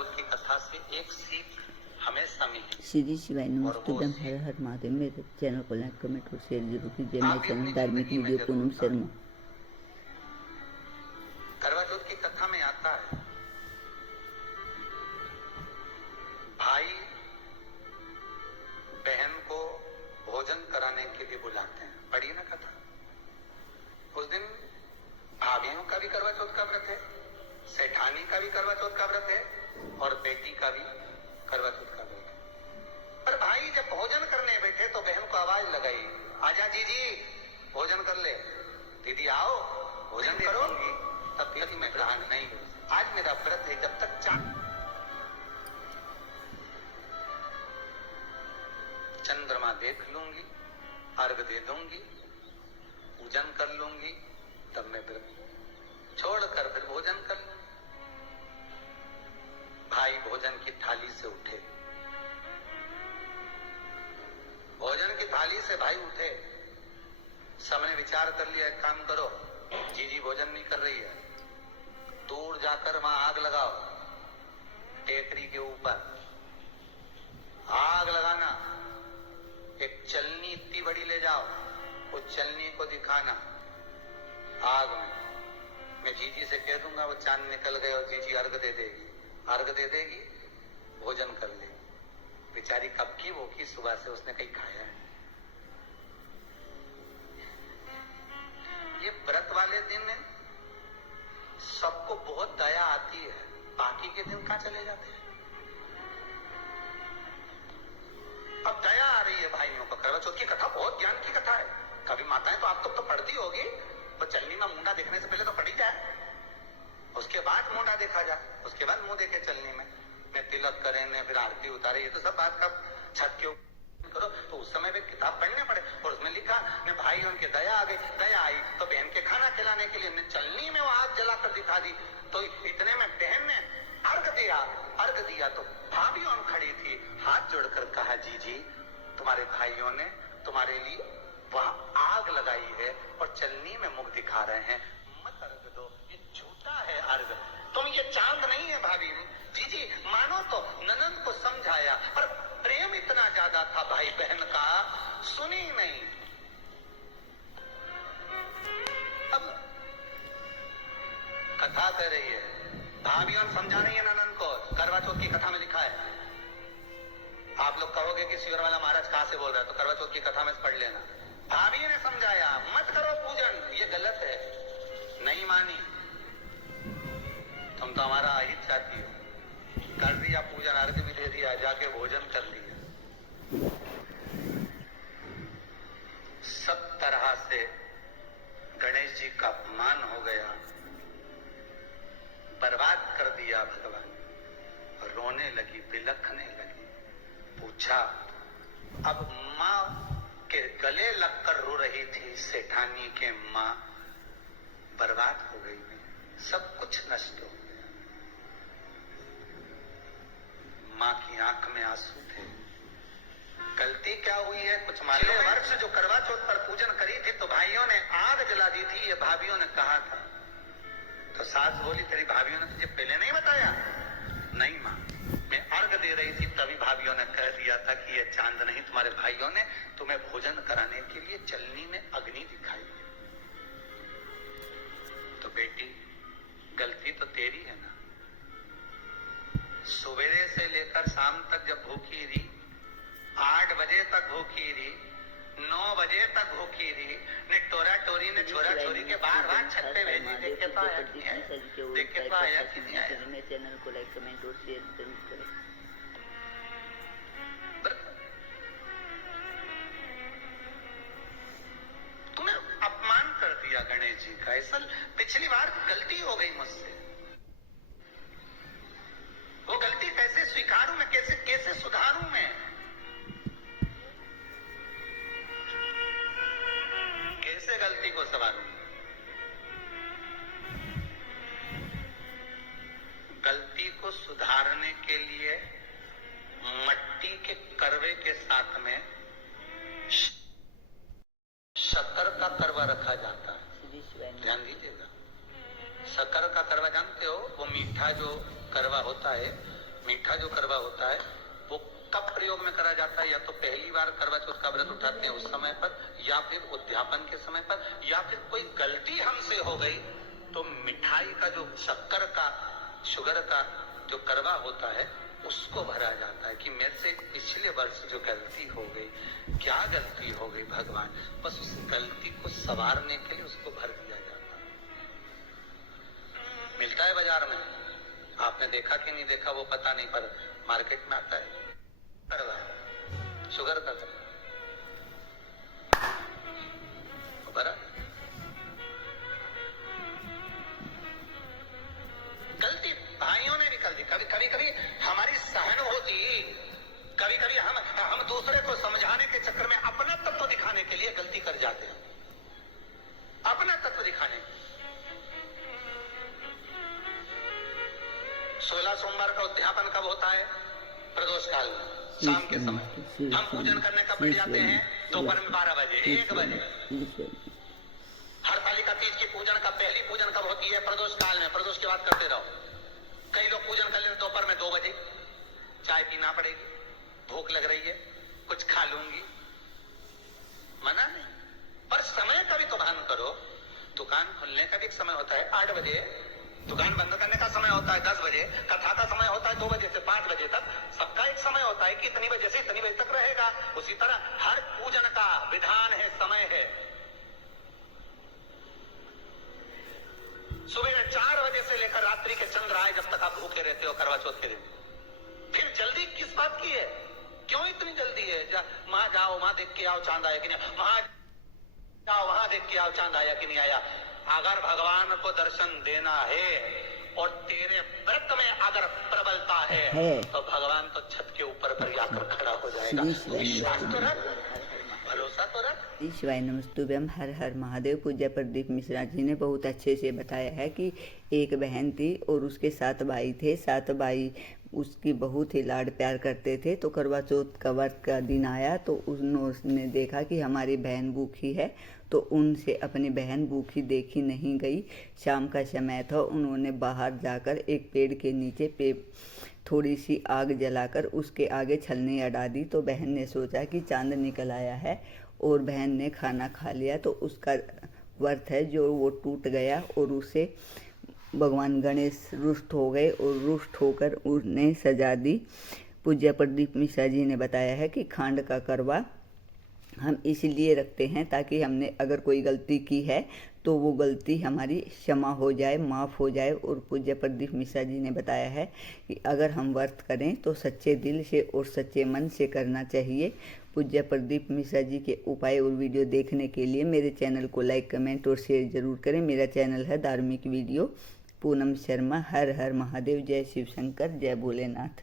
चौथ की कथा से एक सीख हमेशा मिली। श्री शिवाय नमस्तुभ्यम, हर हर महादेव। मेरे चैनल को लाइक कमेंट और शेयर जरूर कीजिए। मेरे चैनल धार्मिक वीडियो पूनम शर्मा। करवा चौथ की कथा में आता है भाई बहन को भोजन कराने के लिए बुलाते हैं। पढ़िए ना कथा। उस दिन भाभियों का भी करवा चौथ का व्रत है, सेठानी का भी करवा चौथ का व्रत है और बेटी का भी करवा चौथ का व्रत है। पर भाई जब भोजन करने बैठे तो बहन को आवाज लगाई, आजा जीजी भोजन कर ले। दीदी आओ भोजन करो। तब कहती मैं ग्रहण नहीं, आज मेरा व्रत है, जब तक चंद्रमा देख लूंगी, अर्घ दे दूंगी, पूजन कर लूंगी, तब मैं व्रत छोड़कर फिर भोजन कर लूंगी। भाई भोजन की थाली से उठे, भोजन की थाली से भाई उठे। सबने विचार कर लिया, एक काम करो, जीजी भोजन नहीं कर रही है, दूर जाकर वहां आग लगाओ, टेकरी के ऊपर आग लगाना, एक चलनी इतनी बड़ी ले जाओ, उस चलनी को दिखाना आग में। मैं जीजी से कह दूंगा, वो चांद निकल गए और जीजी अर्घ दे देगी, अर्घ दे देगी, भोजन कर लेगी। बेचारी कब की वो की, सुबह से उसने कहीं खाया है। ये व्रत वाले दिन सबको बहुत दया आती है, बाकी के दिन कहां चले जाते हैं। अब दया आ रही है भाइयों को। करवा चौथ की कथा बहुत ज्ञान की कथा है। कभी माताएं तो आप तो पढ़ती होगी, तो चलनी में मुंडा देखने से पहले तो पढ़ी जाए, उसके बाद मुंडा देखा जाए, उसके बाद मुंह देखे चलनी में। मैं तिलक करें ने फिर आरती उतारे, ये तो सब बात का छत के ऊपर करो। तो उस समय भी किताब पढ़ने पड़े और उसमें लिखा मैं भाई उनके दया आ गई, दया आई तो बहन के खाना खिलाने के लिए चलनी में वो आग जलाकर दिखा दी। तो इतने में बहन ने अर्घ दिया, अर्घ दिया तो भाभियों खड़ी थी, हाथ जोड़कर कहा, जीजी तुम्हारे भाइयों ने तुम्हारे लिए वहां आग लगाई है और चलनी में मुख दिखा रहे हैं, मत अर्घ दो, ये झूठा है अर्घ, तुम ये चांद नहीं है भाभी। जीजी मानो तो ननद को समझाया, पर प्रेम इतना ज्यादा था भाई बहन का, सुनी नहीं। अब कथा कर रही है, भाभियों समझा रही है ननद को। करवा चौथ की कथा में लिखा है। आप लोग कहोगे कि शिवर वाला महाराज कहां से बोल रहा है, तो करवा चौथ की कथा में पढ़ लेना। भाभी ने समझाया, मत करो पूजन, ये गलत है, नहीं मानी। तुम तो हमारा अहित चाहती हो, कर दिया पूजन, अर्घ भी दे दिया, जाके भोजन कर लिया। सब तरह से गणेश जी का अपमान हो गया, बर्बाद कर दिया भगवान। रोने लगी, बिलखने लगी। पूछा, अब माँ के गले लगकर रो रही थी सेठानी के माँ, बर्बाद हो गई, सब कुछ नष्ट हो गया। माँ की आंख में आंसू थे। गलती क्या हुई है कुछ मालूम है? वर्ष जो करवा चौथ पर पूजन करी थी तो भाइयों ने आग जला दी थी, ये भाभियों ने कहा था। तो सास बोली, तेरी भाभियों ने तुझे पहले नहीं बताया? नहीं माँ, मैं अर्घ दे रही थी तभी भाभियों ने कह दिया था कि ये चांद नहीं, तुम्हारे भाइयों ने तुम्हें भोजन कराने के लिए चलनी में अग्नि दिखाई है। तो बेटी गलती तो तेरी है ना। सवेरे से लेकर शाम तक जब भूखी रही, 8 बजे तक भूखी रही, 9 बजे तक भूखी रही, ने टोरा टोरी ने छोरा छोरी के बार बार छत पे भेजी, देख के तो आया कि नहीं आया, देख के तो आया कि नहीं आया। मेरे चैनल को लाइक कमेंट और शेयर जरूर करें। तूने अपमान कर दिया गणेश जी का। ऐसा पिछली बार गलती हो गई मुझसे, वो गलती कैसे स्वीकारूं मैं, कैसे कैसे सुधारूं मैं? कैसे गलती को संवारूं? गलती को सुधारने के लिए मट्टी के करवे के साथ में शक्कर का करवा रखा जाता है। ध्यान दीजिएगा, शक्कर का करवा जानते हो, वो मीठा जो करवा होता है मीठा जो करवा होता है वो कब प्रयोग में करा जाता है, या तो पहली बार करवा चौथ का व्रत उठाते हैं उस समय पर, या फिर उद्यापन के समय पर, या फिर कोई गलती हमसे हो गई तो मिठाई का जो शक्कर का शुगर का जो करवा होता है उसको भरा जाता है कि मेरे से पिछले वर्ष जो गलती हो गई, क्या गलती हो गई भगवान, बस उस गलती को संवारने के लिए उसको भर दिया जाता है। मिलता है बाजार में, आपने देखा कि नहीं देखा वो पता नहीं, पर मार्केट में आता है करवा, शुगर का भरा। गलती भाइयों ने भी कर दी, कभी कभी हमारी सहानुभूति, कभी कभी हम दूसरे को समझाने के चक्कर में अपना तत्व दिखाने के लिए गलती कर जाते हैं, अपना तत्व दिखाने। 16 सोमवार का उद्यापन कब होता है? प्रदोष काल में, शाम के समय। हम पूजन करने कब बैठ जाते हैं? दोपहर में 12 बजे, 1 बजे। हरतालिका तीज की पूजन का पहली पूजन कब होती है? प्रदोष काल में। प्रदोष की बात करते रहो। कई लोग पूजन कर लेते दोपहर में 2 बजे, चाय पीना पड़ेगी, भूख लग रही है, कुछ खा लूंगी, मना नहीं, पर समय का भी तो भान करो। दुकान खुलने का भी एक समय होता है 8 बजे, दुकान बंद करने का समय होता है 10 बजे, कथा का समय होता है 2 बजे से 5 बजे तक, सबका एक समय होता है कि इतनी बजे से इतनी बजे तक रहेगा। उसी तरह हर पूजन का विधान है, समय है। सुबह 4 बजे से लेकर रात्रि के चंद्र आए जब तक आप भूखे रहते हो करवा चौथ के दिन। फिर जल्दी किस बात की है? क्यों इतनी जल्दी है? वहां जाओ, वहां देख के आओ चांद आया कि नहीं, वहां जाओ, वहां देख के आओ चांद आया कि नहीं आया। अगर भगवान को दर्शन देना है और तेरे व्रत में अगर प्रबलता है तो भगवान तो छत के ऊपर पर जाकर खड़ा हो जाएगा। विश्वास तो रख, भरोसा तो रख। शिवाय नमस्तुभ्यम। हर हर महादेव। पूज्य प्रदीप मिश्रा जी ने बहुत अच्छे से बताया है कि एक बहन थी और उसके 7 भाई थे। 7 भाई उसकी बहुत ही लाड प्यार करते थे। तो करवा चौथ का व्रत का दिन आया तो उन्होंने देखा कि हमारी बहन भूखी है, तो उनसे अपनी बहन भूखी देखी नहीं गई। शाम का समय था, उन्होंने बाहर जाकर एक पेड़ के नीचे थोड़ी सी आग जलाकर उसके आगे छलनी अड़ा दी। तो बहन ने सोचा कि चांद निकल आया है और बहन ने खाना खा लिया, तो उसका व्रत है जो वो टूट गया और उसे भगवान गणेश रुष्ट हो गए और रुष्ट होकर उन्हें सजा दी। पूज्य प्रदीप मिश्रा जी ने बताया है कि खांड का करवा हम इसलिए रखते हैं ताकि हमने अगर कोई गलती की है तो वो गलती हमारी क्षमा हो जाए, माफ़ हो जाए। और पूज्य प्रदीप मिश्रा जी ने बताया है कि अगर हम व्रत करें तो सच्चे दिल से और सच्चे मन से करना चाहिए। पूज्य प्रदीप मिश्रा जी के उपाय और वीडियो देखने के लिए मेरे चैनल को लाइक, कमेंट और शेयर जरूर करें। मेरा चैनल है धार्मिक वीडियो पूनम शर्मा। हर हर महादेव। जय शिव शंकर, जय भोलेनाथ।